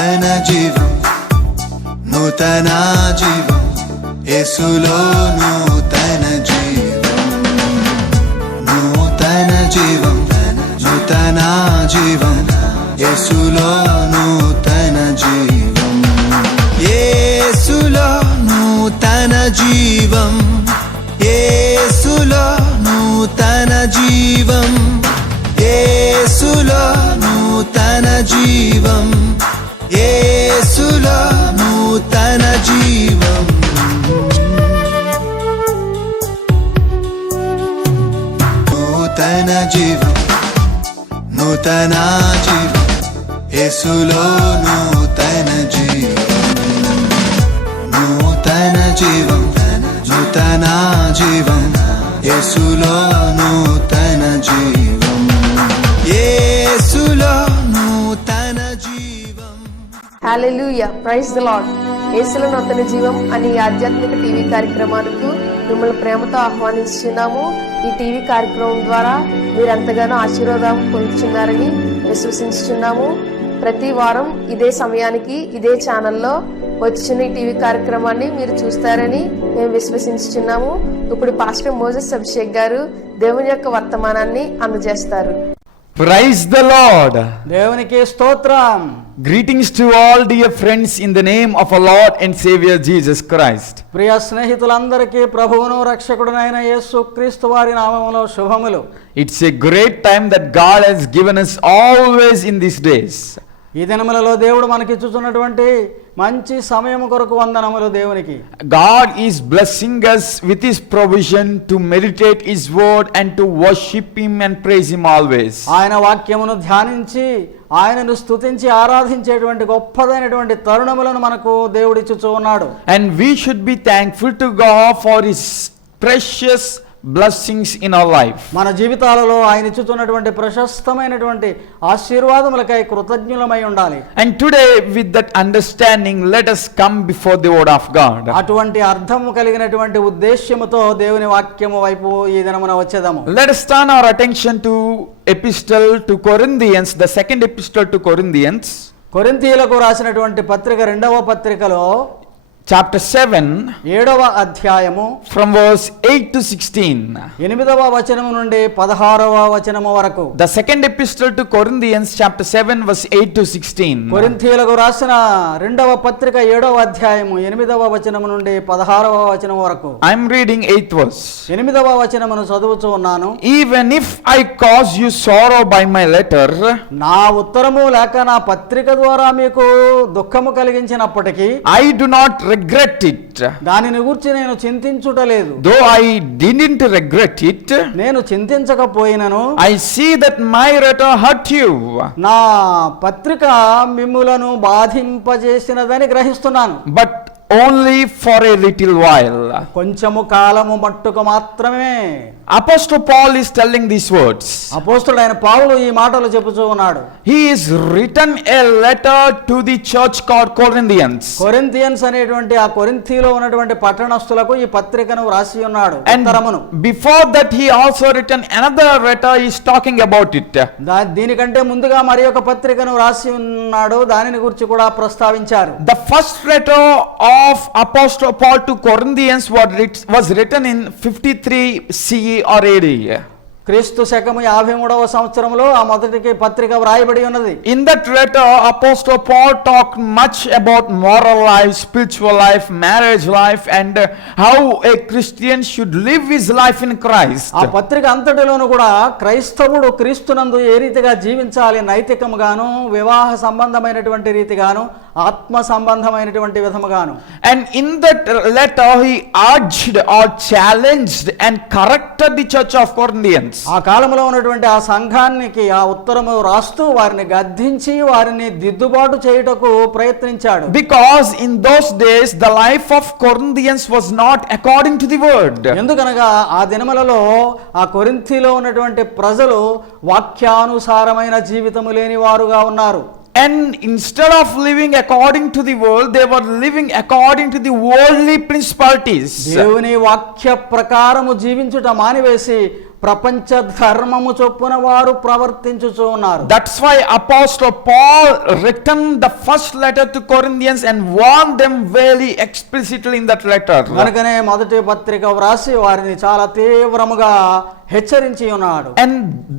నూతన జీవం, నూతన జీవం, యేసులో నూతన జీవం, నూతన జీవం, నూతన జీవం, యేసులో నూతన జీవం, యేసులో నూతన జీవం, యేసులో నూతన జీవం, యేసులో నూతన జీవం, యేసులో నూతన జీవం, నూతన జీవం, నూతన జీవం, యేసులో నూతన జీవం, నూతన జీవం, నూతన జీవం, యేసులో నూతన జీవం, యేసులో నూతన జీవం. హల్లెలూయా, ప్రైజ్ ది లార్డ్. యేసులో నూతన జీవం అనే ఈ ఆధ్యాత్మిక టీవీ కార్యక్రమానికి మిమ్మల్ని ప్రేమతో ఆహ్వానిస్తున్నాము. ఈ టీవీ కార్యక్రమం ద్వారా మీరు ఎంతగానో ఆశీర్వాదం పొందుతున్నారని విశ్వసించుచున్నాము. ప్రతి వారం ఇదే సమయానికి ఇదే ఛానల్లో వచ్చిన ఈ టీవీ కార్యక్రమాన్ని మీరు చూస్తారని మేము విశ్వసించుచున్నాము. ఇప్పుడు పాస్టర్ మోజెస్ అభిషేక్ గారు దేవుని యొక్క వర్తమానాన్ని అందజేస్తారు. Praise the Lord. దేవునికి స్తోత్రం. Greetings to all dear friends in the name of our Lord and Savior Jesus Christ. ప్రియ స్నేహితులందరికీ ప్రభువును రక్షకుడునైన యేసుక్రీస్తు వారి నామములో శుభములు. It's a great time that God has given us always in these days. ఈ దినములలో దేవుడు మనకి ఇచ్చుచున్నటువంటి మంచి సమయం కొరకు వందనములు దేవునికి. God is blessing us with His provision to meditate His word and to worship Him and praise Him always. ఆయన వాక్యమును ధ్యానించి ఆయనను స్తుతించి ఆరాధించేటువంటి గొప్పదైనటువంటి తరుణములను మనకు దేవుడు ఇచ్చుచూ ఉన్నాడు. And we should be thankful to God for His precious blessings in our life. మన జీవితాలలో ఆయన ఇచ్చుతున్నటువంటి ప్రశస్తమైనటువంటి ఆశీర్వాదములకై కృతజ్ఞులమై ఉండాలి. And today with that understanding let us come before the word of God. అటువంటి అర్థము కలిగినటువంటి ఉద్దేశ్యముతో దేవుని వాక్యము వైపు ఈ దినమున వచ్చేదము. Let us turn our attention to epistle to Corinthians, the second epistle to Corinthians. కొరింథీయులకు రాసినటువంటి పత్రిక రెండవ పత్రికలో chapter 7 7వ అధ్యాయము from verse 8 to 16. 8వ వచనము నుండి 16వ వచనము వరకు. The second epistle to Corinthians chapter 7 verse 8 to 16. కొరింథీయులకు రాసిన రెండవ పత్రిక 7వ అధ్యాయము 8వ వచనము నుండి 16వ వచనము వరకు. I am reading 8th verse. 8వ వచనమును చదువుతూ ఉన్నాను. Even if I cause you sorrow by my letter, నా ఉత్తరము లేక నా పత్రిక ద్వారా మీకు దుఃఖము కలిగించినప్పటికీ I do not regret it. దానిని గురించి నేను చింతించుటలేదు. Though I didn't regret it, నేను చింతించకపోయినను I see that my letter hurt you. నా పత్రిక మిమ్ములను బాధింపజేసినదని గ్రహిస్తున్నాను. But only for a little while. కొంచెము కాలము మట్టుకు మాత్రమే. Apostle Paul is telling these words. అపోస్తలుడైన పౌలు ఈ మాటలు చెప్పుచూ ఉన్నాడు. He is written a letter to the church called Corinthians. Corinthians అనేటువంటి ఆ కొరింథీలో ఉన్నటువంటి పట్టణస్థులకు ఈ పత్రికను రాసి ఉన్నాడు. And ఉత్తరమును. before that he also written another letter. He is talking about it. దీనికంటే ముందుగా మరి ఒక పత్రికను రాసి ఉన్నాడు. దానిని గురించి కూడా ప్రస్తావించారు. The first letter of Apostle Paul to Corinthians was written in 53 CE or AD. క్రీస్తు శకము 53వ సంవత్సరంలో ఆ మొదటి పత్రిక వ్రాయబడి ఉన్నది. In that letter Apostle Paul talked much about moral life, spiritual life, marriage life, and how a Christian should live his life in Christ. ఆ పత్రిక అంతటిలోనూ కూడా క్రైస్తవుడు క్రీస్తునందు ఏ రీతిగా జీవించాలి, నైతికముగాను, వివాహ సంబంధమైనటువంటి రీతిగాను, ఆత్మ సంబంధమైనటువంటి విధముగాను. And in that letter he urged or challenged and corrected the church of Corinthians. ఆ కాలంలో ఉన్నటువంటి ఆ సంఘానికి ఆ ఉత్తరము రాస్తూ వారిని గద్దించి వారిని దిద్దుబాటు చేయుటకు ప్రయత్నించాడు. Because in those days the life of Corinthians was not according to the word. ఎందుకనగా ఆ దినములలో ఆ కొరింథీలో ఉన్నటువంటి ప్రజలు వాక్యానుసారమైన జీవితము లేని వారుగా ఉన్నారు. And instead of living according to the world, they were living according to the worldly principalities. దేవుని వాక్య ప్రకారము జీవించుట మానివేసి ప్రపంచ ధర్మము చొప్పున వారు ప్రవర్తించుచూ ఉన్నారు. That's why Apostle Paul written the first letter to Corinthians and warned them very explicitly in that letter. కనుకనే మొదటి పత్రిక వ్రాసి వారిని చాలా తీవ్రముగా హెచ్చరించి ఉన్నాడు. And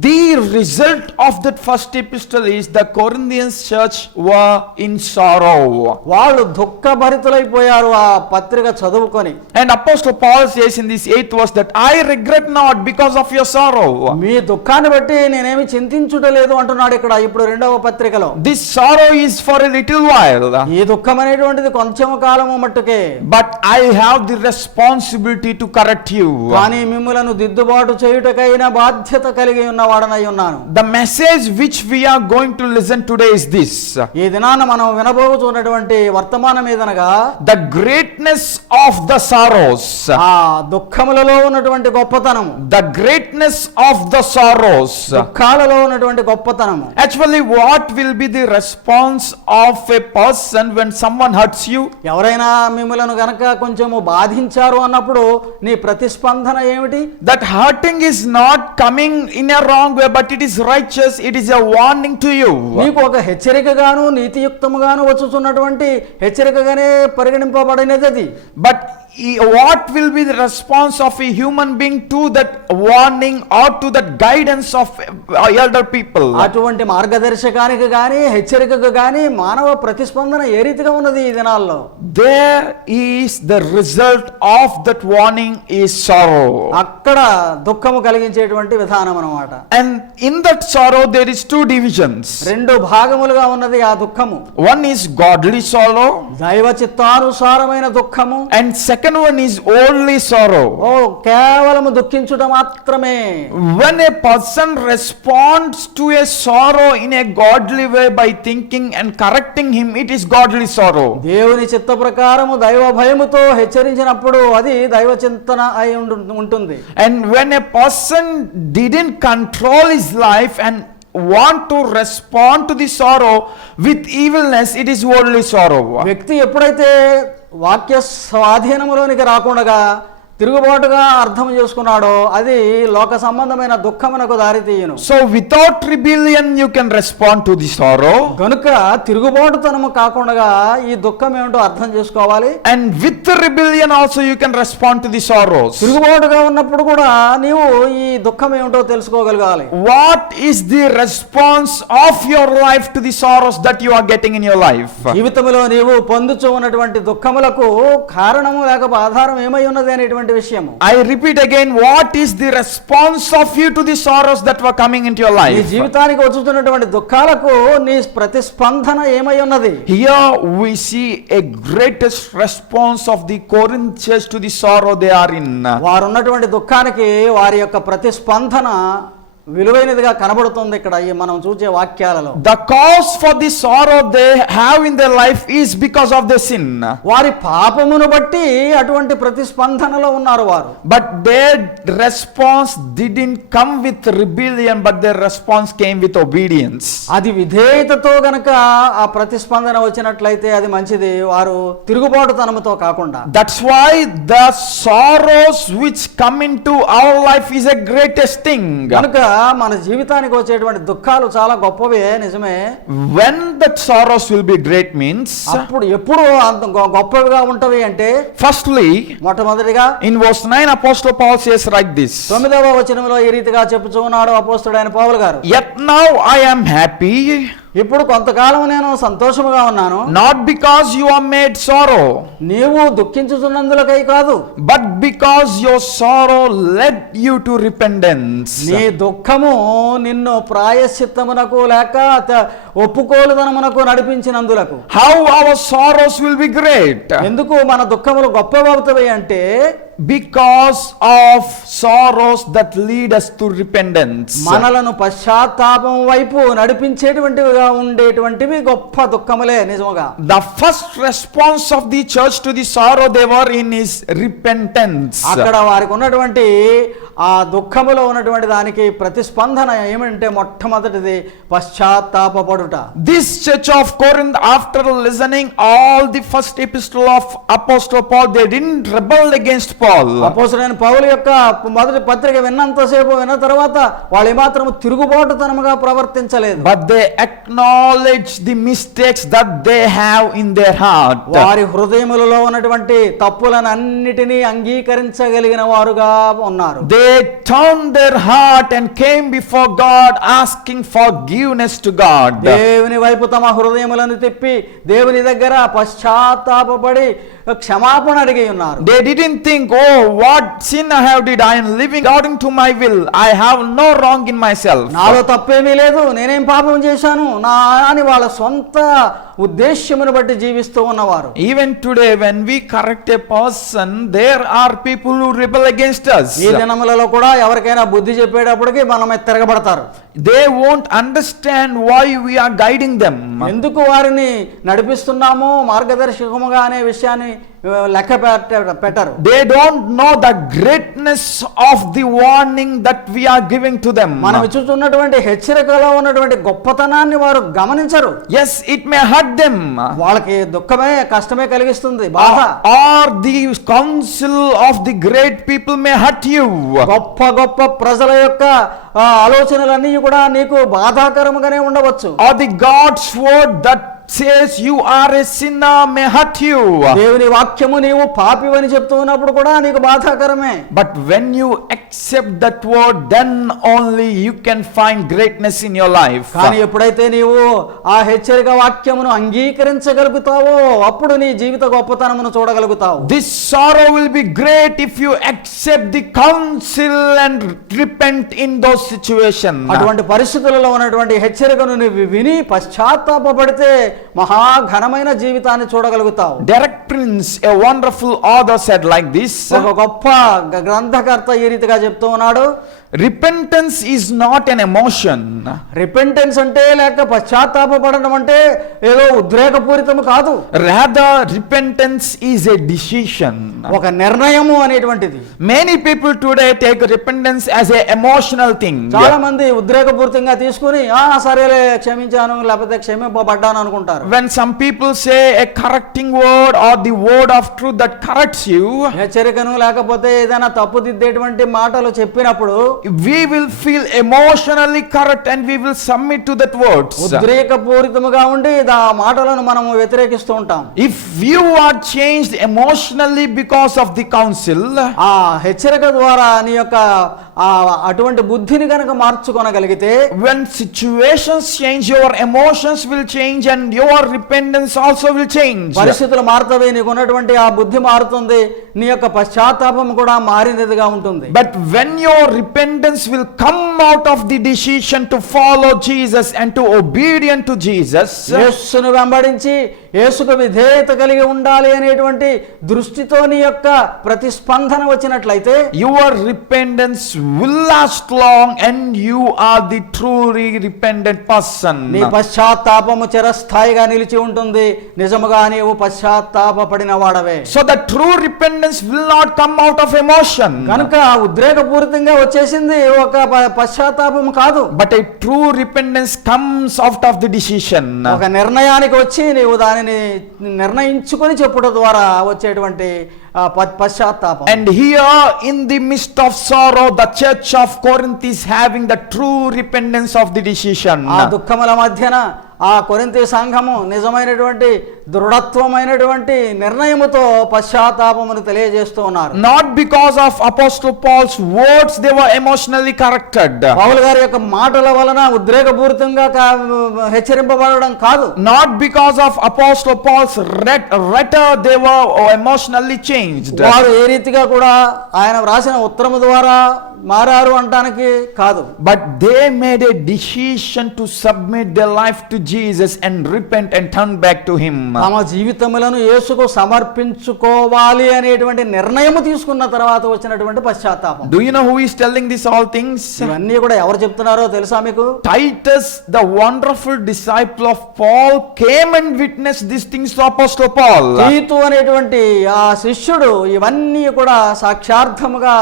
the result of that first epistle is the Corinthians church were in sorrow. వాళ్ళు దుఃఖభరితులైపోయారు ఆ పత్రిక చదువుకొని. And Apostle Paul says in this 8th verse that I regret not because of your sorrow. మీ దుఃఖాన్ని బట్టి నేనేమి చింతించుటలేదు అంటున్నాడు ఇక్కడ ఇప్పుడు రెండవ పత్రికలో. This sorrow is for a little while. ఈ దుఃఖం అనేటువంటిది కొంచెం కాలము మట్టుకే. But I have the responsibility to correct you. కానీ మిమ్ములను దిద్దుబాటు చేయుటకైన బాధ్యత కలిగి ఉన్నవాడనై ఉన్నాను. The message which we are going to listen today is this. ఈ దినాన మనం వినబోతున్నటువంటి వర్తమానం ఏదనగా The greatness of the sorrows. ఆ దుఃఖములలో ఉన్నటువంటి గొప్పతనము. The greatness of the sorrows. దుఃఖాలలో ఉన్నటువంటి గొప్పతనము. Actually, what will be the response of a person when someone hurts you? ఎవరైనా మిమ్ములను గనక కొంచెము బాధించారు అన్నప్పుడు నీ ప్రతిస్పందన ఏమిటి? That hurting is not coming in a wrong way, but it is righteous. It is a warning to you. నీకు ఒక హెచ్చరికగాను నీతియుక్తముగాను వచ్చుచున్నటువంటి హెచ్చరికగానే పరిగణింపబడినది అది. But what will be the response of a human being to that warning or to that guidance of elder people? అటువంటి మార్గదర్శకానికి గాని హెచ్చరికకు గాని మానవ ప్రతిస్పందన ఏ రీతిగా ఉన్నది ఈ దినాల్లో? There is the result of that warning is sorrow. అక్కడ దుఃఖము కలిగించేటువంటి విధానం అన్నమాట. And in that sorrow there is two divisions. రెండు భాగములుగా ఉన్నది ఆ దుఃఖము. One is godly sorrow దైవ చిత్తానుసారమైన దుఃఖము. and second one is worldly sorrow. ఓ కేవలము దుఃఖించుట మాత్రమే. When a person responds to a sorrow in a godly way by thinking and correcting him, it is godly sorrow. దేవుని చిత్త ప్రకారము దైవ భయముతో హెచ్చరించినప్పుడు అది దైవ చింతన అయి ఉంటుంది. And when a person didn't control his life and want to respond to the sorrow with evilness, it is worldly sorrow. వ్యక్తి ఎప్పుడైతే వాక్య స్వాధీనములోనికి రాకుండా తిరుగుబాటుగా అర్థం చేసుకున్నాడో అది లోక సంబంధమైన దుఃఖమునకు దారితీయును. So without rebellion you can respond to the sorrow. గనుక తిరుగుబాటుతనము కాకుండా ఈ దుఃఖం ఏమిటో అర్థం చేసుకోవాలి. And with the rebellion also you can respond to the sorrows. తిరుగుబాటుగా ఉన్నప్పుడు కూడా నీవు ఈ దుఃఖం ఏమిటో తెలుసుకోగలగాలి. What is the response of your life to the sorrows that you are getting in your life? జీవితంలో నీవు పొందుచూ ఉన్నటువంటి దుఃఖములకు కారణము లేక ఆధారం ఏమై ఉన్నది అనేటువంటి విషయము. I repeat again, what is the response of you to the sorrows that were coming into your నీ life? జీవితానికి వచ్చుతున్నటువంటి దుఃఖాలకు నీ ప్రతిస్పందన ఏమై ఉన్నది? Here we see a greatest response of the Corinth church to the sorrow they are in. వారు ఉన్నటువంటి దుఃఖానికి వారి యొక్క ప్రతిస్పందన విలువైనదిగా కనబడుతుంది ఇక్కడ ఈ మనం చూసే వాక్యాలలో. The cause for the sorrow they have in their life is because of their sin. వారి పాపమును బట్టి అటువంటి ప్రతిస్పందనలో ఉన్నారు వారు. But their response didn't come with rebellion, but their response came with obedience. అది విధేయతతో గనక ఆ ప్రతిస్పందన వచ్చినట్లయితే అది మంచిది, వారు తిరుగుబాటుతనముతో కాకుండా. That's why the sorrows which come into our life is a greatest thing. కనుక మన జీవితానికి వచ్చేటువంటి దుఃఖాలు చాలా గొప్పవే, నిజమే. When that sorrows will be great means, అప్పుడు ఎప్పుడు అంత గొప్పవిగా ఉంటవి అంటే, firstly, మొట్టమొదటిగా in verse 9 Apostle Paul says like this. 9వ వచనంలో ఈ రీతిగా చెప్పుచూ ఉన్నాడు అపోస్తలుడైన పౌలు గారు. Yet now I am happy, ఇప్పుడు కొంతకాలం నేను సంతోషముగా ఉన్నాను. not because you are made sorrow, నీవు దుఃఖించుతున్నందులకై కాదు, but because your sorrow led you to repentance. నీ దుఃఖము నిన్ను ప్రాయశ్చిత్తమునకు లేక ఒప్పుకోలుదనమునకు నడిపించినందులకు. How our sorrows will be great? ఎందుకు మన దుఃఖములు గొప్పవవుతాయి అంటే, because of sorrows that lead us to repentance. మనలను పశ్చాత్తాపం వైపు నడిపించేటువంటివిగా ఉండేటువంటివి గొప్ప దుఃఖములే నిజముగా. The first response of the church to the sorrow they were in is repentance. అక్కడ వారికి ఉన్నటువంటి ఆ దుఃఖములో ఉన్నటువంటి దానికి ప్రతిస్పందన ఏమంటే మొట్టమొదటిది పశ్చాత్తాపపడుట. This church of Corinth, after listening all the first epistle of Apostle Paul, they didn't rebel against Paul. అపోస్తలుడైన పౌలు యొక్క మొదటి పత్రిక విన్నంతసేపు విన్న తర్వాత వాళ్ళు ఏమాత్రం తిరుగుబాటుతనముగా ప్రవర్తించలేదు. But they acknowledge the mistakes that they have in their heart. వారి హృదయములలో ఉన్నటువంటి తప్పులను అన్నిటినీ అంగీకరించగలిగిన వారుగా ఉన్నారు. They turned their heart and came before God asking forgiveness to God. దేవుని వైపు తమ హృదయములను తిప్పి దేవుని దగ్గర పశ్చాత్తాపపడి క్షమాపణ అడిగి ఉన్నారు. They didn't think, oh, what sin I have did, I am living according to my will, I have no wrong in myself. నాలో తప్పేమీ లేదు, నేనేం పాపం చేశాను నా అని వాళ్ళ సొంత ఉద్దేశ్యమును బట్టి జీవిస్తూ ఉన్నవారు. Even today when we correct a person, there are people who rebel against us. ఈ దినములలో కూడా ఎవరికైనా బుద్ధి చెప్పేటప్పటికి మనమే తిరగబడతారు. They won't understand why we are guiding them. ఎందుకు వారిని నడిపిస్తున్నామో మార్గదర్శకముగా అనే విషయాన్ని లెక్క పెట్టరు. They don't know the greatness of the warning that we are giving to them. మనం చూస్తున్నటువంటి హెచ్చరికలో ఉన్నటువంటి గొప్పతనాన్ని వారు గమనించరు. Yes, it may hurt them. వాళ్ళకి దుఃఖమే కష్టమే కలిగిస్తుంది, బాధ. Or the counsel of the great people may hurt you. గొప్ప గొప్ప ప్రజల యొక్క ఆలోచనలన్నీ కూడా నీకు బాధాకరముగానే ఉండవచ్చు. Or the God's word that says you are a sinner may hurt you. దేవుని వాక్యము నీవు పాపివని చెప్తూ ఉన్నప్పుడు కూడా నీకు బాధాకరమే. But when you accept that word, then only you can find greatness in your life. కానీ ఎప్పుడైతే నీవు ఆ హెచ్చరిక వాక్యమును అంగీకరించగలుగుతావో అప్పుడు నీ జీవిత గొప్పతనమును చూడగలుగుతావు. This sorrow will be great if you accept the counsel and repent in those situations. అటువంటి పరిస్థితులలో ఉన్నటువంటి హెచ్చరికను నువ్వు విని పశ్చాత్తాపపడితే మహాఘనమైన జీవితాన్ని చూడగలుగుతావు. Derek Prince, a wonderful author, said like this: ఒక గొప్ప గ్రంథకర్త ఈ రీతిగా చెప్తూ ఉన్నాడు, repentance is not an emotion. Repentance అంటే లేక పశ్చాత్తాపపడడం అంటే ఏదో ఉద్రేకపూరితము కాదు. Rather, repentance is a decision. ఒక నిర్ణయము అనేటువంటిది. Many people today take repentance as a emotional thing. చాలా మంది ఉద్రేకపూరితంగా తీసుకుని సరేలే క్షమించాను లేకపోతే క్షమింపబడ్డాను అనుకుంటారు. When some people say a correcting word or the word of truth that corrects you, హెచ్చరికను లేకపోతే ఏదైనా తప్పుదిద్దేటువంటి మాటలు చెప్పినప్పుడు we will feel emotionally correct and we will submit to that words. ఉద్రేకపూరితముగా ఉండి ఆ మాటలను మనం వ్యతిరేకిస్తూ ఉంటాం. If you are changed emotionally because of the counsel, ఆ హెచ్చరిక ద్వారా నీ యొక్క అటువంటి బుద్ధిని కనుక మార్చుకొనగలిగితే, when situations change, your emotions will change and your repentance also will change. పరిస్థితులు మారుతవి, నీకు ఉన్నటువంటి ఆ బుద్ధి మారుతుంది, నీ యొక్క పశ్చాత్తాపం కూడా మారినదిగా ఉంటుంది. But when your repentance will come out of the decision to follow Jesus and to obedient to Jesus, యేసును వెంబడించి యేసుకు విధేయత కలిగి ఉండాలి అనేటువంటి దృష్టితో నీ యొక్క ప్రతిస్పందన వచ్చినట్లయితే, your repentance will last long and you are the truly repentant person. నీ పశ్చాత్తాపము చిరస్థాయిగా నిలిచి ఉంటుంది, నిజముగా నీవు పశ్చాత్తాపపడిన వాడవే. So the true repentance will not come out of emotion. కనుక ఉద్రేకపూరితంగా వచ్చేసింది ఒక పశ్చాత్తాపం కాదు. But a true repentance comes out of the decision. ఒక నిర్ణయానికి వచ్చి నీవు దానిని నిర్ణయించుకొని చెప్పుట ద్వారా వచ్చేటువంటి పశ్చాత్తాపం. And here in the midst of sorrow, the church of Corinth is having the true repentance of the decision. ఆ దుఃఖముల మధ్యన ఆ కొరింథీ సంఘము నిజమైనటువంటి దృఢత్వమైనటువంటి నిర్ణయముతో పశ్చాత్తాపమును తెలియజేస్తూ ఉన్నారు. Not because of Apostle Paul's words they were emotionally corrected. పౌలు గారి యొక్క మాటల వలన ఉద్రేకపూరితంగా హెచ్చరింపబడడం కాదు. Not because of Apostle Paul's letter they were emotionally changed. వారు ఏ రీతిగా కూడా ఆయన వ్రాసిన ఉత్తరము ద్వారా మారారు అంటానికి కాదు. But they made a decision to submit their life to Jesus and repent and turn back to him. తమ జీవితములను యేసుకు సమర్పించుకోవాలి అనేటువంటి నిర్ణయం తీసుకున్న తర్వాత వచ్చినటువంటి పశ్చాత్తాపం. Do you know who is telling this all things? ఇవన్నీ కూడా ఎవరు చెప్తున్నారో తెలుసా మీకు? Titus, the wonderful disciple of Paul, came and witnessed these things to Apostle Paul. తీతు అనేటువంటి ఆ శిష్యుడు ఇవన్నీ కూడా సాక్షార్థముగా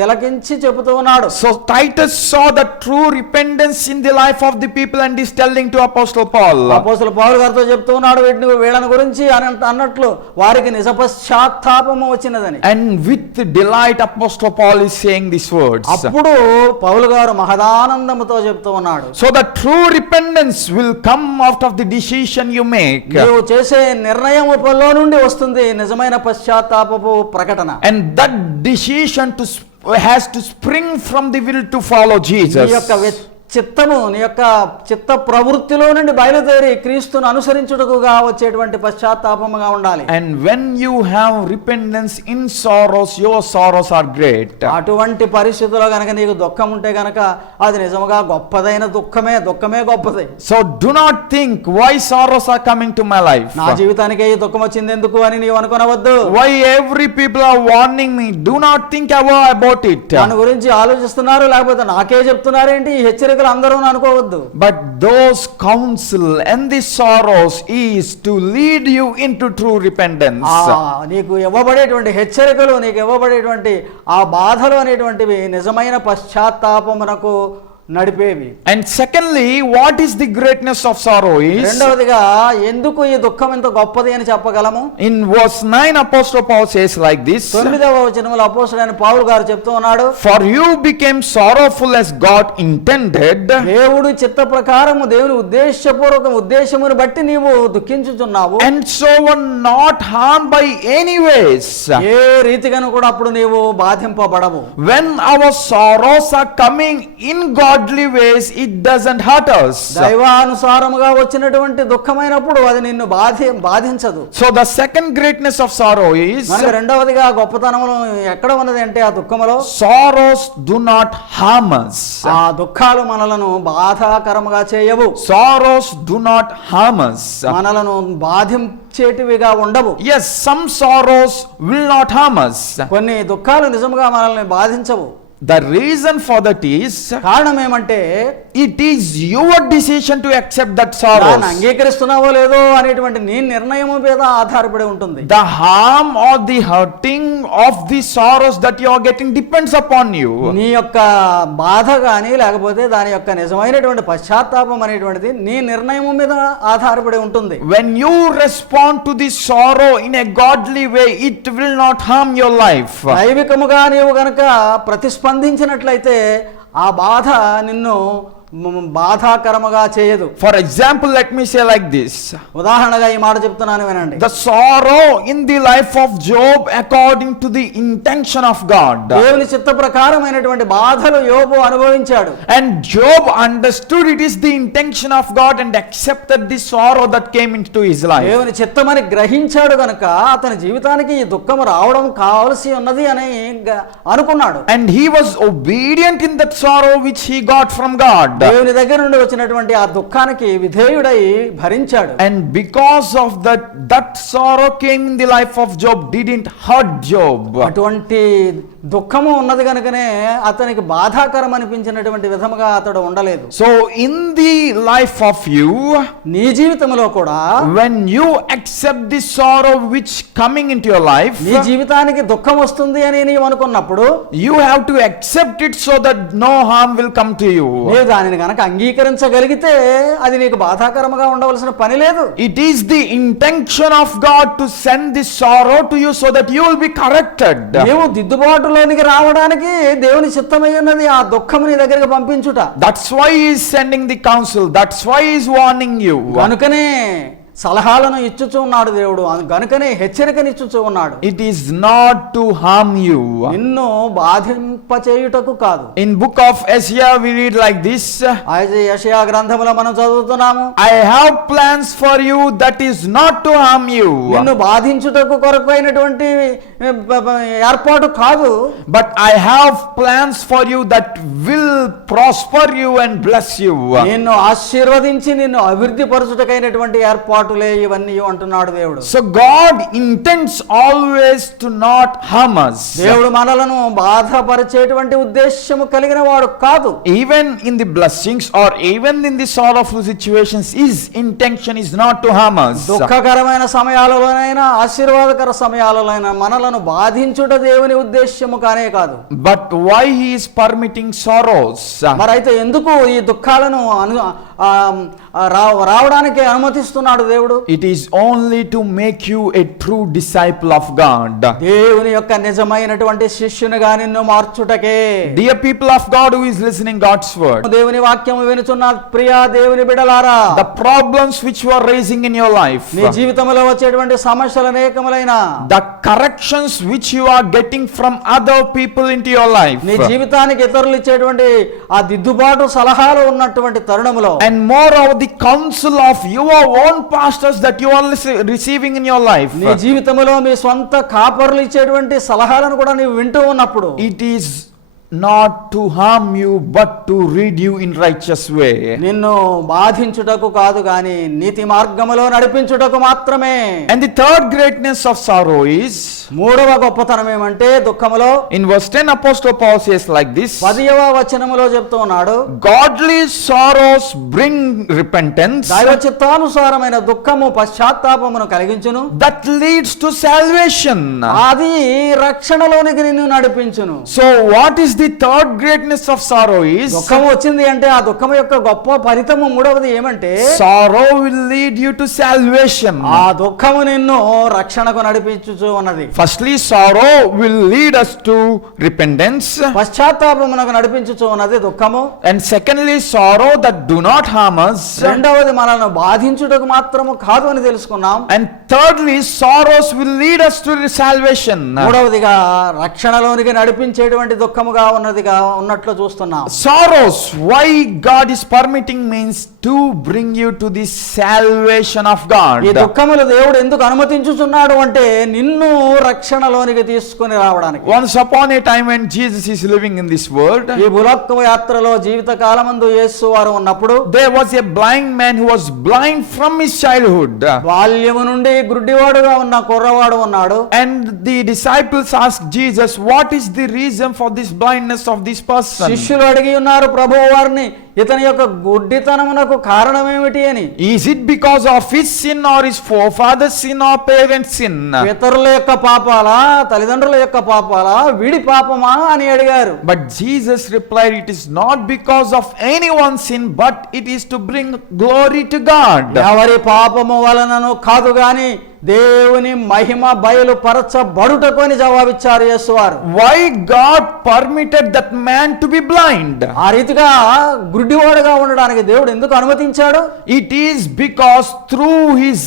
తిలకించి చెబుతూ చెబుతూ ఉన్నాడు. So Titus saw the true repentance in the life of the people and is telling to Apostle Paul. అపోస్తలుడు పౌలు గారితో చెప్తూ ఉన్నాడు వీళ్ళని గురించి అన్నట్లు వారికి నిజ పశ్చాత్తాపము వచ్చినదని. And with delight Apostle Paul is saying these words. అప్పుడు పౌలు గారు మహదానందముతో చెప్తూ ఉన్నాడు. So the true repentance will come out of the decision you make. నీవు చేసే నిర్ణయములో నుండి వస్తుంది నిజమైన పశ్చాత్తాపపు ప్రకటన. And that decision has to spring from the will to follow Jesus. నీ యొక్క చిత్తము నీ యొక్క చిత్త ప్రవృత్తిలో నుండి బయలుదేరి క్రీస్తును అనుసరించుటకుగా వచ్చేటువంటి పశ్చాత్తాపముగా ఉండాలి. And when you have repentance in sorrows, your sorrows are great. అటువంటి పరిస్థితుల్లో గనక నీకు దుఃఖం ఉంటే గనక అది నిజముగా గొప్పదైన దుఃఖమే గొప్పది. So do not think why sorrows are coming to my life. నా జీవితానికి ఈ దుఃఖం వచ్చింది ఎందుకు అని నీవు అనుకోనవద్దు. Why every people are warning me? Do not think about it. దాని గురించి ఆలోచిస్తున్నారు లేకపోతే నాకే చెప్తున్నారేంటి ఈ హెచ్చరిక అందరూ అనుకోవద్దు. But those counsel and the sorrows is to lead you into true repentance. నీకు ఇవ్వబడేటువంటి హెచ్చరికలు నీకు ఇవ్వబడేటువంటి ఆ బాధలు అనేటువంటివి నిజమైన పశ్చాత్తాపమునకు నడిపేవి. And secondly, what is the greatness of sorrow is? రెండవదిగా ఎందుకు ఈ దుఃఖం ఇంత గొప్పది అని చెప్పగలము. In verse 9 Apostle Paul says like this. 9వ వచనములో అపోస్తలుడైన పౌలు గారు చెప్తూ ఉన్నాడు. For you became sorrowful as God intended. దేవుడి చిత్త ప్రకారము దేవుని ఉద్దేశపూర్వక ఉద్దేశమును బట్టి నీవు దుఃఖించుచున్నావు. And so were not harmed by any ways. ఏ రీతిగాను కూడా అప్పుడు నీవు బాధింపబడవు. When our sorrows are coming in God ways, it doesn't hurt us. దైవానుసారముగా వచ్చినటువంటి దుఃఖమైనప్పుడు అది నిన్ను బాధించదు. So the second greatness of sorrow is, మనకు రెండవదిగా గొప్పతనము ఎక్కడ ఉన్నది అంటే ఆ దుఃఖములో sorrows do not harm us. ఆ దుఃఖాలు మనలను బాధాకరముగా చేయవు. Sorrows do not harm us. మనలను బాధించేటివిగా ఉండవు. Yes, some sorrows will not harm us. కొన్ని దుఃఖాలు నిజముగా మనల్ని బాధించవు. The reason for that is, కారణం ఏమంటే it is your decision to accept that sorrow. అంగీకరిస్తున్నావో లేదో అనేటువంటి నీ నిర్ణయం మీద ఆధారపడి ఉంటుంది. The harm or the hurting of the sorrows that you are getting depends upon you. నీ యొక్క బాధ గాని లేకపోతే దాని యొక్క నిజమైనటువంటి పశ్చాత్తాపం అనేటువంటిది నీ నిర్ణయం మీద ఆధారపడి ఉంటుంది. When you respond to the sorrow in a godly way, it will not harm your life. దైవికముగా నీవు గనక ప్రతిస్పందించినట్లయితే ఆ బాధ నిన్ను బాధాకరముగా చేయదు. For example, let me say like this. ఉదాహరణగా ఈ మాట చెప్తున్నాను వినండి. The sorrow in the life of Job according to the intention of God. దేవుని చిత్త ప్రకారమైనటువంటి బాధలు యోబు అనుభవించాడు. And Job understood it is the intention of God and accepted the sorrow that came into his life. దేవుని చిత్తమని గ్రహించాడు గనుక అతని జీవితానికి ఈ దుఃఖం రావడం కావాల్సి ఉన్నది అని అనుకున్నాడు. And he was obedient in that sorrow which he got from God. దేవుని దగ్గర నుండి వచ్చినటువంటి ఆ దుఃఖానికి విధేయుడై భరించాడు. And because of that sorrow came in the life of Job didn't hurt Job. అటువంటి దుఃఖము ఉన్నది కనుకనే అతనికి బాధాకరం అనిపించినటువంటి విధముగా అతడు ఉండలేదు. So in the life of you, నీ జీవితంలో కూడా when you accept the sorrow which coming into your life, నీ జీవితానికి దుఃఖం వస్తుంది అని నీవు అనుకున్నప్పుడు you have to accept it so that no harm will come to you. నీవు దానిని గనక అంగీకరించగలిగితే అది నీకు బాధాకరముగా ఉండవలసిన పని లేదు. It is the intention of God to send this sorrow to you so that you will be corrected. నీవు దిద్దుబాటులోనికి రావడానికి దేవుని చిత్తమై ఉన్నది ఆ దుఃఖము నీ దగ్గరికి పంపించుట. That's why he is sending the counsel. That's why he is warning you. కనుకనే సలహాలను ఇచ్చుచూ ఉన్నాడు దేవుడు. గనుకనే హెచ్చరికనిచ్చుచూ ఉన్నాడు. It is not to harm you. నిన్ను బాధింపచేయుటకు కాదు. In book of Isaiah we read like this. యెషయా గ్రంథములో మనం చదువుతున్నాము. I have plans for you that is not to harm you. నిన్ను బాధించుటకు కొరకైనటువంటి ఏర్పాటు కాదు. But I have plans for you that will prosper you and bless you. నిన్ను ఆశీర్వదించి నిన్ను అభివృద్ధి పరచుటకైనటువంటి ఏర్పాటు ఏర్పాటులే ఇవన్నీ అంటున్నాడు దేవుడు. So God intends always to not harm us. దేవుడు మనలను బాధపరిచేటువంటి ఉద్దేశము కలిగిన వాడు కాదు. Even in the blessings or even in the sorrowful situations, His intention is not to harm us. దుఃఖకరమైన సమయాలలోనైనా ఆశీర్వాదకర సమయాలలోనైనా మనలను బాధించుట దేవుని ఉద్దేశము కానే కాదు. But why He is permitting sorrows? మరైతే ఎందుకు ఈ దుఃఖాలను రావడానికి అనుమతిస్తున్నాడు దేవుడు? It is only to make you a true disciple of God. దేవుని యొక్క నిజమైనటువంటి శిష్యునిగా నిన్ను మార్చుటకే. Dear people of God who is listening God's word, దేవుని వాక్యము వినుచున్న ప్రియ దేవుని బిడ్డలారా, the problems which you are raising in your life, నీ జీవితంలో వచ్చేటువంటి సమస్యలు అనేకములైన, the corrections which you are getting from other people into your life, నీ జీవితానికి ఇతరులు ఇచ్చేటువంటి ఆ దిద్దుబాటు సలహాలు ఉన్నటువంటి తరుణములో, and more of the counsel of your own pastors that you are receiving in your life, నీ జీవితంలో మీ సొంత కాపరులు ఇచ్చేటువంటి సలహాలను కూడా నీవు వింటూ ఉన్నప్పుడు, it is not to harm you but to lead you in righteous way. నిన్ను బాధించుటకు కాదు గాని నీతి మార్గములో నడిపించుటకు మాత్రమే. And the third greatness of sorrow is, మూడవ గొప్పతనం ఏమంటే దుఃఖములో, in verse 10 Apostle Paul says like this, 10వ వచనములో చెప్తూ ఉన్నాడు, godly sorrows bring repentance దైవ చిత్తానుసారమైన దుఃఖము పశ్చాత్తాపమును కలిగించును, that leads to salvation. అది రక్షణలోనికి నిన్ను నడిపించును. So what is the third greatness of sorrow is, దుఃఖం వచ్చింది అంటే ఆ దుఃఖం యొక్క గొప్ప ఫలితము మూడవది ఏమంటే, sorrow will lead you to salvation. ఆ దుఃఖము నిన్ను రక్షణకు నడిపించుచు ఉన్నది. Firstly, sorrow will lead us to repentance, పశ్చాత్తాపమునకు నడిపించుచు ఉన్నది దుఃఖము. and secondly, sorrow that do not harm us, రెండవది మనల్ని బాధించుటకు మాత్రము కాదు అని తెలుసుకున్నాం. and thirdly, sorrows will lead us to salvation. మూడవదిగా రక్షణలోనికి నడిపించేటువంటి దుఃఖముగా ఉన్నట్లు చూస్తున్నాం. Sorrows, why God is permitting means to bring you to the salvation of God. ఈ దుఃఖములు దేవుడు ఎందుకు అనుమతించుచున్నాడు అంటే నిన్ను రక్షణలోనికి తీసుకొని రావడానికి. Once upon a time when Jesus is living in this world, ఈ భూలోక యాత్రలో జీవిత కాలమందు యేసు వారు ఉన్నప్పుడు, there was a blind man who was blind from his childhood. బాల్యము నుండి గుడ్డివాడుగా ఉన్న కుర్రవాడు ఉన్నాడు. And the disciples asked Jesus, what is the reason for this blindness of this person? శిష్యులు అడిగి ఉన్నారు ప్రభువు వారిని, ఇతని యొక్క గుడ్డితనమునకు కారణం ఏమిటి అని. Is it because of his sin or his forefather's sin or parents' sin? పితరుల యొక్క పాపాలా, తల్లిదండ్రుల యొక్క పాపాలా, వీడి పాపమా అని అడిగారు. But Jesus replied, it is not because of anyone's sin, but it is to bring glory to God. ఎవరి పాపము వలనను కాదు గాని దేవుని మహిమ బయలుపరచబడుటకు అని జవాబిచ్చారు యేసువారు. Why God permitted that man to be blind? ఆ రీతిగా గుడ్డివాడుగా ఉండడానికి దేవుడు ఎందుకు అనుమతించాడు? It is because through his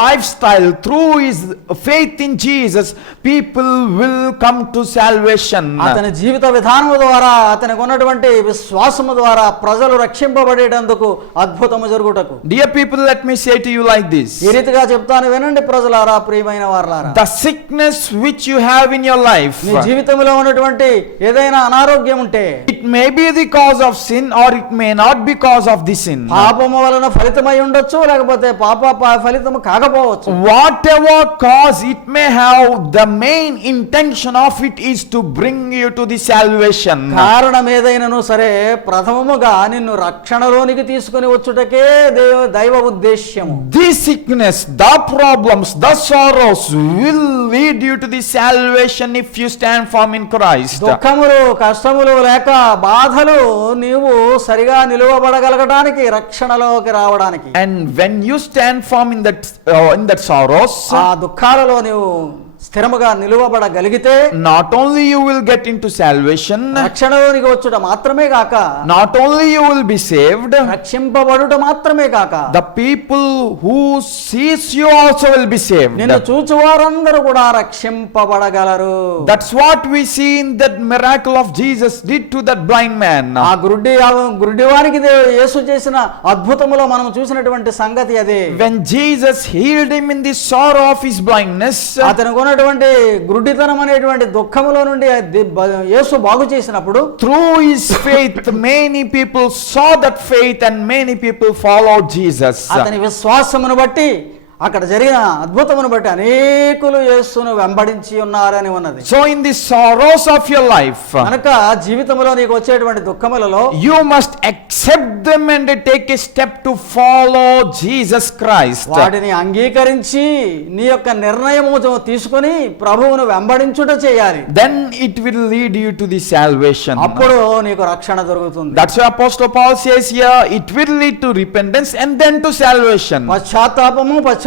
lifestyle, through his faith in Jesus, people will come to salvation. అతని జీవిత విధానము ద్వారా, అతనికి ఉన్నటువంటి విశ్వాసము ద్వారా ప్రజలు రక్షింపబడేటందుకు అద్భుతము జరుగుటకు. Dear people, let me say to you like this. ఈ రీతిగా చెప్తాను వినండి ప్రజలారా, ప్రియమైన వారలారా. The sickness which you have in your life, మీ జీవితంలో ఉన్నటువంటి ఏదైనా అనారోగ్యం ఉంటే, it may be the cause of sin or it may not be cause of the sin. పాపము వలన ఫలితమై ఉండొచ్చు, లేకపోతే ఫలితము కాకపోవచ్చు. Whatever cause it may have, the main intention of it is to bring you to the salvation. కారణం ఏదైనాను సరే ప్రథమముగా నిన్ను రక్షణలోనికి తీసుకొని వచ్చుటకే దైవ ఉద్దేశ్యము. This sickness, the problems, the sorrows will lead you to the salvation if you stand firm in Christ. దుఃఖములు, కష్టములు లేక బాధలు నీవు సరిగా నిలువబడగలగడానికి, రక్షణలోకి రావడానికి. And when you stand firm in that sorrows, ఆ దుఃఖాలలో నీవు స్థిరముగా నిలువబడగలిగితే, not only you will get into salvation, రక్షణలోనికి వచ్చుట మాత్రమే కాక, not only you will be saved, రక్షింపబడుట మాత్రమే కాక, the people who sees you also will be saved. నిన్ను చూచువారందరూ కూడా రక్షింపబడగలరు. That's what we see in that miracle of Jesus did to that blind man. ఆ గుడ్డివానికి యేసు చేసిన అద్భుతములో మనం చూసినటువంటి సంగతి అదే. When Jesus healed him in the sorrow of his blindness, అతనికి ఉన్నటువంటి గుడ్డితనం అనేటువంటి దుఃఖములో నుండి యేసు బాగు చేసినప్పుడు, through his faith many people saw that faith and many people followed Jesus. అతని విశ్వాసమును బట్టి అక్కడ జరిగిన అద్భుతమును బట్టి అనేకులు యేసును వెంబడించి ఉన్నారని ఉన్నది. So in the sorrows of your life, కనుక జీవితంలో నీకు వచ్చేటువంటి దుఃఖములలో you must accept them and take a step to follow Jesus Christ. వాటిని అంగీకరించి నీ యొక్క నిర్ణయము తీసుకొని ప్రభువును వెంబడించుట చేయాలి. Then it will lead you to the salvation. అప్పుడు నీకు రక్షణ దొరుకుతుంది. That's why Apostle Paul says here, it will lead to repentance and then to salvation.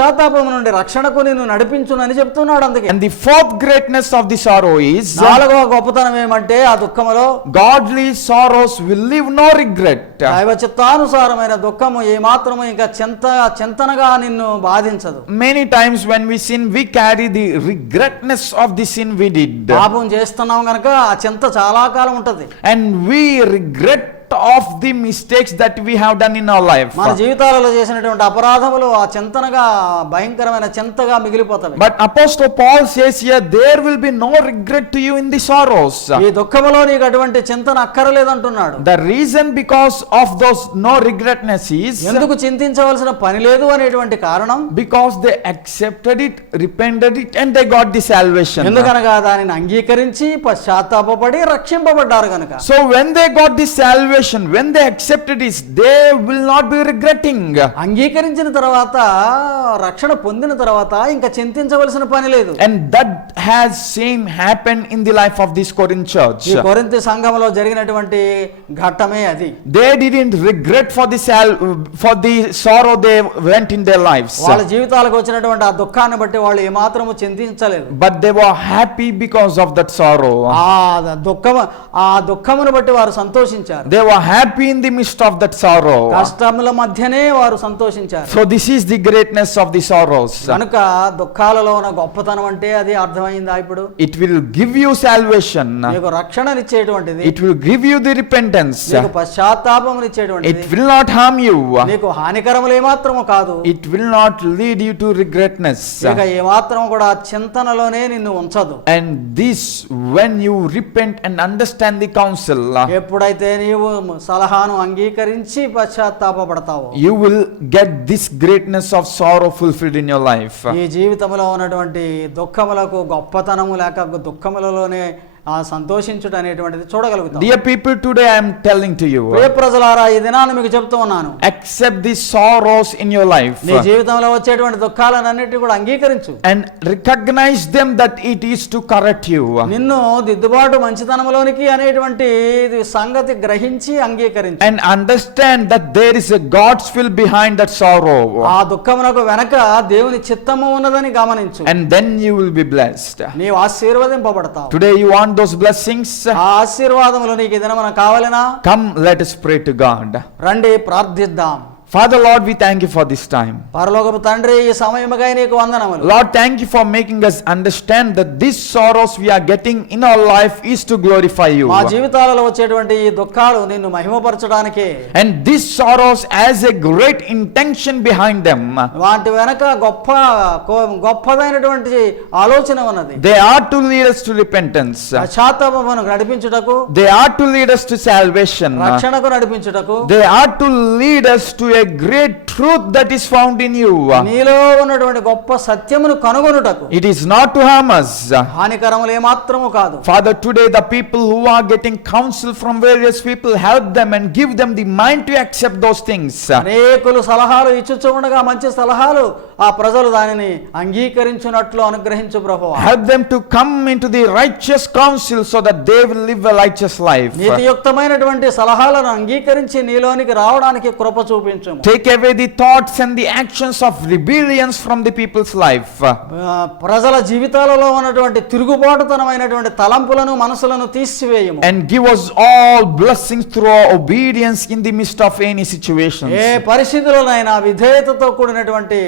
పశ్చాత్తాపము నుండి రక్షణకు నిన్ను నడిపించునని చెప్తున్నాడు. అందుకే And the fourth greatness of the sorrow is, నాలుగవ గొప్పతనం ఏమంటే ఆ దుఃఖములో godly sorrows will leave no regret. దైవ చిత్తానుసారమైన దుఃఖము ఏ మాత్రము ఇంకా చింతనగా నిన్ను బాధించదు. Many times when we sin, we carry the regretness of the sin we did. పాపం చేస్తున్నాం కనుక ఆ చింత చాలా కాలం ఉంటది. And we regret of the mistakes that we have done in our life. మన జీవితాలలో చేసినటువంటి అపరాధములు ఆ చింతనగా భయంకరమైన చింతగా మిగిలిపోతాయి. But Apostle Paul says here, there will be no regret to you in the sorrows. ఈ దుఃఖములో నీకు అటువంటి చింతన అక్కరలేదంటున్నాడు. The reason because of those no regretness is, ఎందుకు చింతించవలసిన పని లేదు అనేటువంటి కారణం, because they accepted it, repented it, and they got the salvation. ఎందుకనగా దానిని అంగీకరించి పశ్చాత్తాపపడి రక్షింపబడ్డారు కనుక. So when they got the salvation, when they accepted it, they will not be regretting. అంగీకరించిన తర్వాత రక్షణ పొందిన తర్వాత ఇంకా చింతించవలసిన పని లేదు. And that has same happened in the life of this Corinth church. ఈ కొరింథీ సంఘములో జరిగినటువంటి ఘట్టమే అది. They didn't regret for the sorrow they went in their lives. వాళ్ళ జీవితాలకు వచ్చినటువంటి ఆ దుఃఖాన్ని బట్టి వాళ్ళు ఏమాత్రము చింతించలేదు. But they were happy because of that sorrow. ఆ దుఃఖమును బట్టి వారు సంతోషించారు. They were happy in the midst of that sorrow. కష్టముల మధ్యనే వారు సంతోషించారు. So this is the greatness of the sorrows. కనుక దుఃఖాలలో ఉన్న గొప్పతనం అంటే అది అర్థమైందా ఇప్పుడు? It will give you salvation. నీకు రక్షణనిచ్చేటువంటిది. It will give you the repentance. నీకు పశ్చాత్తాపమునిచ్చేటువంటిది. It will not harm you. నీకు హానికరములు ఏమాత్రము కాదు. It will not lead you to regretness. ఇక ఏమాత్రం కూడా చింతనలోనే నిన్ను ఉంచదు. And this, when you repent and understand the counsel, ఎప్పుడైతే నీవు సలహాను అంగీకరించి పశ్చాత్తాపపడతావు, you will get this greatness of sorrow fulfilled in your life. ఈ జీవితంలో ఉన్నటువంటి దుఃఖములకు గొప్పతనము లేక దుఃఖములలోనే సంతోషించుట అనేటువంటిది చూడగలుగుతాం. Dear people, today I am telling to you, ప్రియ ప్రజలారా, ఈ దినాన్ని మీకు చెప్తూ ఉన్నాను, accept the sorrows in your life. నీ జీవితంలో వచ్చేటువంటి దుఃఖాలన్నిటిని కూడా అంగీకరించు. And recognize them that it is to correct you. నిన్ను దిద్దుబాటు మంచితనంలోనికి అనేటువంటి సంగతి గ్రహించి అంగీకరించు. And understand that there is a God's will behind that sorrow. ఆ దుఃఖమునకు వెనక దేవుని చిత్తము ఉన్నదని గమనించు. And then you will be blessed. నీవు ఆశీర్వదింపబడతావు. Today you want those blessings? ఆ ఆశీర్వాదములు నీకు ఈ దినమున కావాలనా? Come, let us pray to God. రండి ప్రార్థిద్దాం. Father Lord, we thank you for this time. పరలోకపు తండ్రి, ఈ సమయముకై నీకు వందనములు. Lord, thank you for making us understand that these sorrows we are getting in our life is to glorify you. మా జీవితాలలో వచ్చేటువంటి ఈ దుఃఖాలు నిన్ను మహిమపరచడానికే. And these sorrows has a great intention behind them. వాటి వెనక గొప్పదైనటువంటి ఆలోచన ఉన్నది. They are to lead us to repentance. పశ్చాత్తాపమునకు నడిపించుటకు. They are to lead us to salvation. రక్షణకు నడిపించుటకు. They are to lead us to a great truth that is found in you. నీలో ఉన్నటువంటి గొప్ప సత్యమును కనుగొనుటకు. It is not to harm us. హానికరములు ఏమాత్రము కాదు. Father, today the people who are getting counsel from various people, help them and give them the mind to accept those things. అనేకులు సలహాలు ఇచ్చుచూ ఉండగా మంచి సలహాలు ఆ ప్రజలు దానిని అంగీకరించున్నట్లు అనుగ్రహించు ప్రభువా. Help them to come into the righteous counsel so that they will live a righteous life. నీతియుక్తమైనటువంటి సలహాలను అంగీకరించి నీలోనికి రావడానికి కృప చూపించు. Take away the thoughts and the actions of rebellions from the people's life. ప్రజల జీవితాలలో ఉన్నటువంటి తిరుగుబాటుతనమైనటువంటి తలంపులను మనసులను తీసివేయము. And give us all blessings through our obedience in the midst of any situations. ఏ పరిస్థితుల్లోనైనా విధేయతతో కూడినటువంటి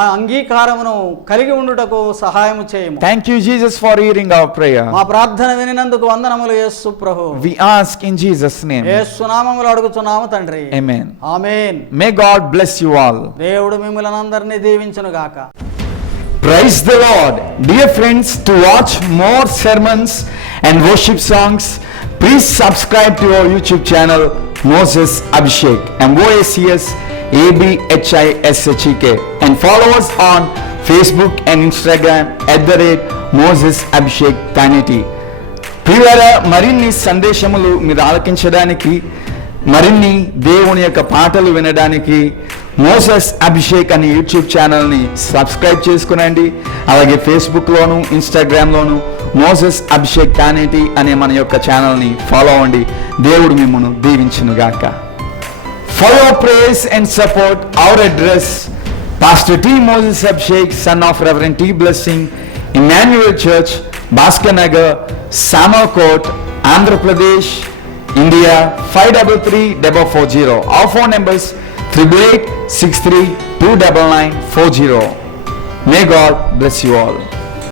ఆ అంగీకారమును కలిగి ఉండుటకు సహాయము చేయము. Thank you, Jesus, for hearing our prayer. మా ప్రార్థన వినినందుకు వందనములు యేసు ప్రభు. We ask in Jesus' name. యేసు నామములో అడుగుచున్నాము తండ్రి. Amen. Amen. May God bless you all. దేవుడు మిమ్మల్ని అందరినీ దీవించును గాక. Praise the Lord. Dear friends, to watch more sermons and worship songs, please subscribe to our YouTube channel, Moses Abhishek, MOACS ABHISHEK, and follow us on Facebook and Instagram @Moses Abhishek Tanity. ప్రియులారా, మరిన్ని సందేశములు మీరు ఆలకించడానికి, మరిన్ని దేవుని యొక్క పాటలు వినడానికి Moses Abhishek అనే YouTube ఛానల్ని సబ్స్క్రైబ్ చేసుకునండి. అలాగే ఫేస్బుక్లోను ఇన్స్టాగ్రామ్లోను మోసెస్ అభిషేక్ తానేటి అనే మన యొక్క ఛానల్ని ఫాలో అవ్వండి. దేవుడు మిమ్మల్ని దీవించునుగాక. For your praise and support, our address, Pastor T. Moses Abhishek, son of Reverend T. Blessing, Emmanuel Church, Bhaskar Nagar, Samalkot, Andhra Pradesh, India 533440. Our phone numbers 8883 29940. May God bless you all.